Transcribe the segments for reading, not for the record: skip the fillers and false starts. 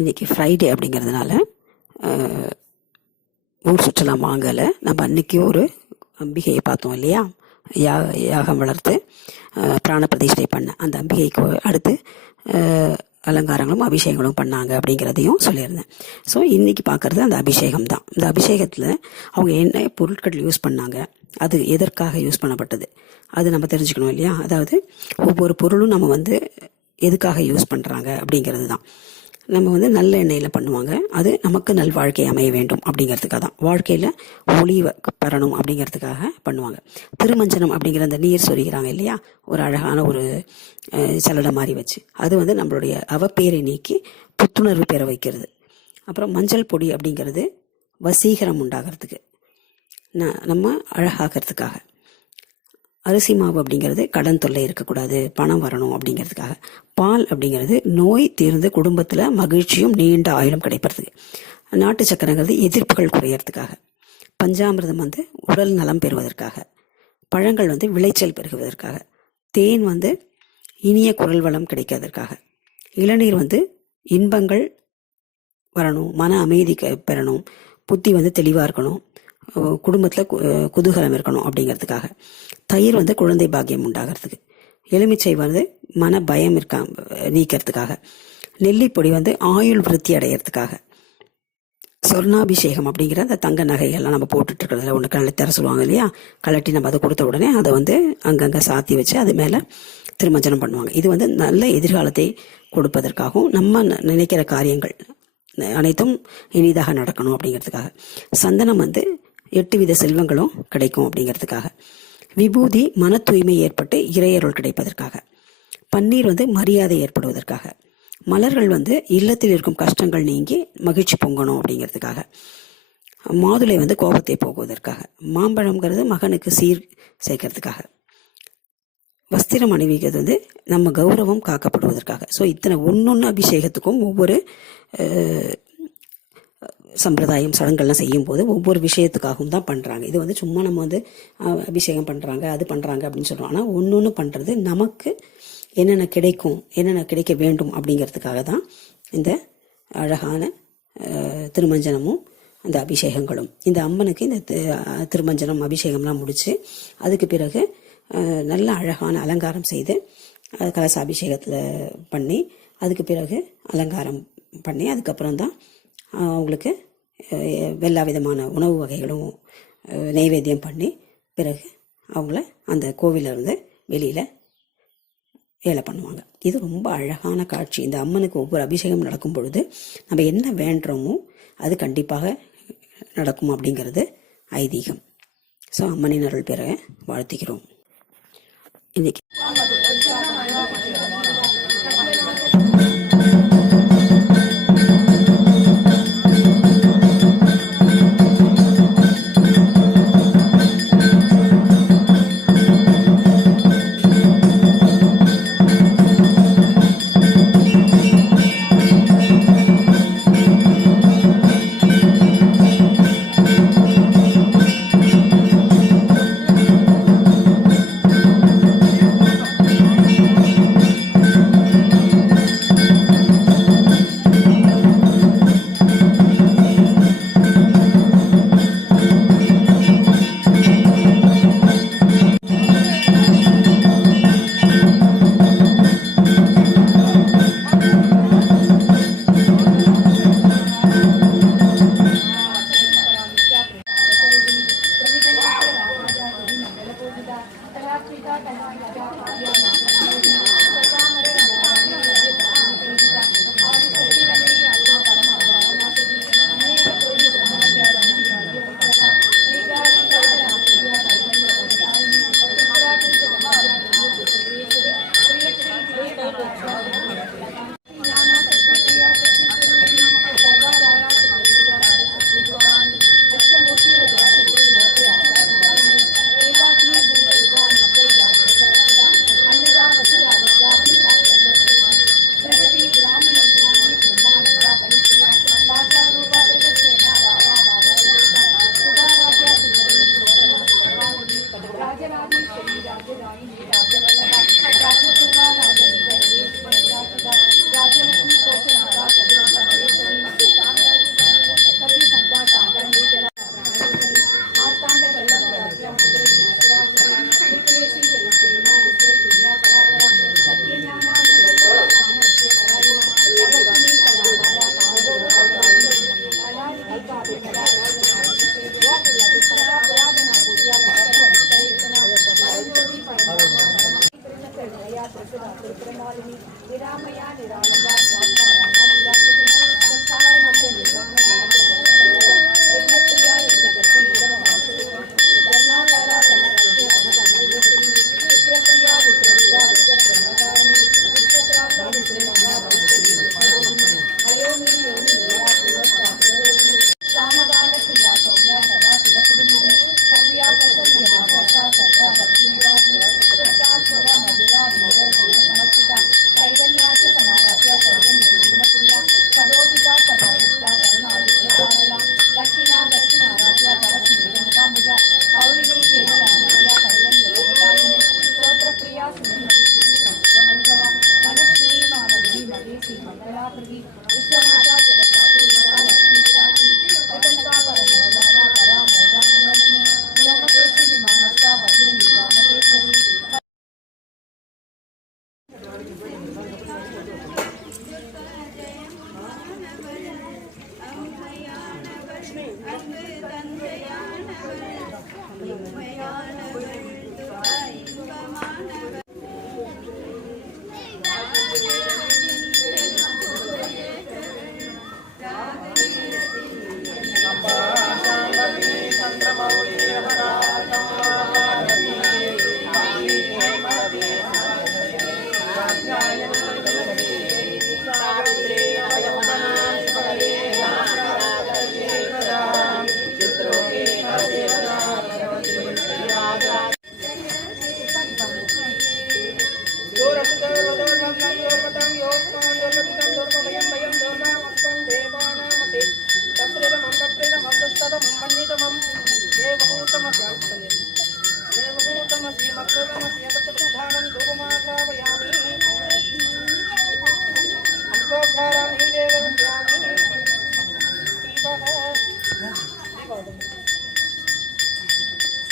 இன்றைக்கி ஃப்ரைடே அப்படிங்கிறதுனால ஊர் சுற்றுலா வாங்கலை. நம்ம அன்றைக்கி ஒரு அம்பிகையை பார்த்தோம் இல்லையா, யாகம் வளர்த்து பிராண பிரதிஷ்டை பண்ண அந்த அம்பிகைக்கு அடுத்து அலங்காரங்களும் அபிஷேகங்களும் பண்ணாங்க அப்படிங்கிறதையும் சொல்லியிருந்தேன். ஸோ இன்றைக்கி பார்க்குறது அந்த அபிஷேகம் தான். இந்த அபிஷேகத்தில் அவங்க என்ன பொருட்கள் யூஸ் பண்ணாங்க, அது எதற்காக யூஸ் பண்ணப்பட்டது, அது நம்ம தெரிஞ்சுக்கணும் இல்லையா. அதாவது ஒவ்வொரு பொருளும் நம்ம எதுக்காக யூஸ் பண்ணுறாங்க அப்படிங்கிறது தான். நம்ம நல்ல எண்ணெயில் பண்ணுவாங்க, அது நமக்கு நல் வாழ்க்கை அமைய வேண்டும் அப்படிங்கிறதுக்காக தான். வாழ்க்கையில் ஒளிவை பெறணும் அப்படிங்கிறதுக்காக பண்ணுவாங்க. திருமஞ்சனம் அப்படிங்கிற அந்த நீர் சொரிகிறாங்க இல்லையா, ஒரு அழகான ஒரு சலடை மாதிரி வச்சு, அது நம்மளுடைய அவப்பேரை நீக்கி புத்துணர்வு பெற வைக்கிறது. அப்புறம் மஞ்சள் பொடி அப்படிங்கிறது வசீகரம் உண்டாகிறதுக்கு, நம்ம அழகாகிறதுக்காக. அரிசி மாவு அப்படிங்கிறது கடன் தொல்லை இருக்கக்கூடாது, பணம் வரணும் அப்படிங்கிறதுக்காக. பால் அப்படிங்கிறது நோய் தீர்ந்து குடும்பத்தில் மகிழ்ச்சியும் நீண்ட ஆயுளும் கிடைப்பதுக்கு. நாட்டு சக்கரைங்கிறது எதிர்ப்புகள் குறையறதுக்காக. பஞ்சாமிர்தம் உடல் நலம் பெறுவதற்காக. பழங்கள் விளைச்சல் பெருகுவதற்காக. தேன் இனிய குரல் வளம் கிடைக்கிறதுக்காக. இளநீர் இன்பங்கள் வரணும், மன அமைதி பெறணும், புத்தி தெளிவாக இருக்கணும், குடும்பத்தில் குதூகலம் இருக்கணும் அப்படிங்கிறதுக்காக. தயிர் குழந்தை பாக்கியம் உண்டாகிறதுக்கு. எலுமிச்சை மன பயம் நீக்கிறதுக்காக. நெல்லிப்பொடி ஆயுள் விருத்தி அடையிறதுக்காக. சொர்ணாபிஷேகம் அப்படிங்கிற அந்த தங்க நகைகள்லாம் நம்ம போட்டுட்டு இருக்கிறதுல ஒன்று கழட்டி சொல்லுவாங்க இல்லையா, கலட்டி நம்ம அதை கொடுத்த உடனே அதை அங்கங்கே சாத்தி வச்சு அது மேலே திருமஞ்சனம் பண்ணுவாங்க. இது நல்ல எதிர்காலத்தை கொடுப்பதற்காகவும் நம்ம நினைக்கிற காரியங்கள் அனைத்தும் இனிதாக நடக்கணும் அப்படிங்கிறதுக்காக. சந்தனம் 8 வித செல்வங்களும் கிடைக்கும் அப்படிங்கிறதுக்காக. விபூதி மன தூய்மை ஏற்பட்டு இறையருள் கிடைப்பதற்காக. பன்னீர் மரியாதை ஏற்படுவதற்காக. மலர்கள் இல்லத்தில் இருக்கும் கஷ்டங்கள் நீங்கி மகிழ்ச்சி பொங்கணும் அப்படிங்கிறதுக்காக. மாதுளை கோபத்தை போக்குவதற்காக. மாம்பழம்ங்கிறது மகனுக்கு சீர் சேர்க்கறதுக்காக. வஸ்திரம் அணிவிக்கிறது நம்ம கௌரவம் காக்கப்படுவதற்காக. ஸோ இத்தனை ஒன்னொன்று அபிஷேகத்துக்கும் ஒவ்வொரு சம்பிரதாயம் சடங்குகள்லாம் செய்யும் போது ஒவ்வொரு விஷயத்துக்காகவும் தான் பண்ணுறாங்க. இது சும்மா நம்ம அபிஷேகம் பண்ணுறாங்க அது பண்ணுறாங்க அப்படின்னு சொல்கிறோம். ஆனால் ஒன்று பண்ணுறது நமக்கு என்னென்ன கிடைக்கும், என்னென்ன கிடைக்க வேண்டும் அப்படிங்கிறதுக்காக தான் இந்த அழகான திருமஞ்சனமும் அந்த அபிஷேகங்களும். இந்த அம்மனுக்கு இந்த திருமஞ்சனம் அபிஷேகம்லாம் முடித்து அதுக்கு பிறகு நல்ல அழகான அலங்காரம் செய்து கலச அபிஷேகத்தில் பண்ணி அதுக்கு பிறகு அலங்காரம் பண்ணி அதுக்கப்புறம் தான் அவங்களுக்கு எல்லா விதமான உணவு வகைகளும் நைவேத்தியம் பண்ணி பிறகு அவங்கள அந்த கோவிலிருந்து வெளியில் ஏழை பண்ணுவாங்க. இது ரொம்ப அழகான காட்சி. இந்த அம்மனுக்கு ஒவ்வொரு அபிஷேகம் நடக்கும் பொழுது நம்ம என்ன வேண்டுறோமோ அது கண்டிப்பாக நடக்கும் அப்படிங்கிறது ஐதீகம். ஸோ அம்மனின் அருள் பெற வாழ்த்துகிறோம். இன்னைக்கு திருமாலினி நிராமயா நிராமயா சம்சார மத்திய நிர்வாண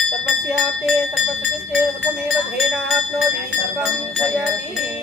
सर्वस्याप्ते सर्वसुखस्ते सुखमेव भेदाप्नोति सर्वं जयति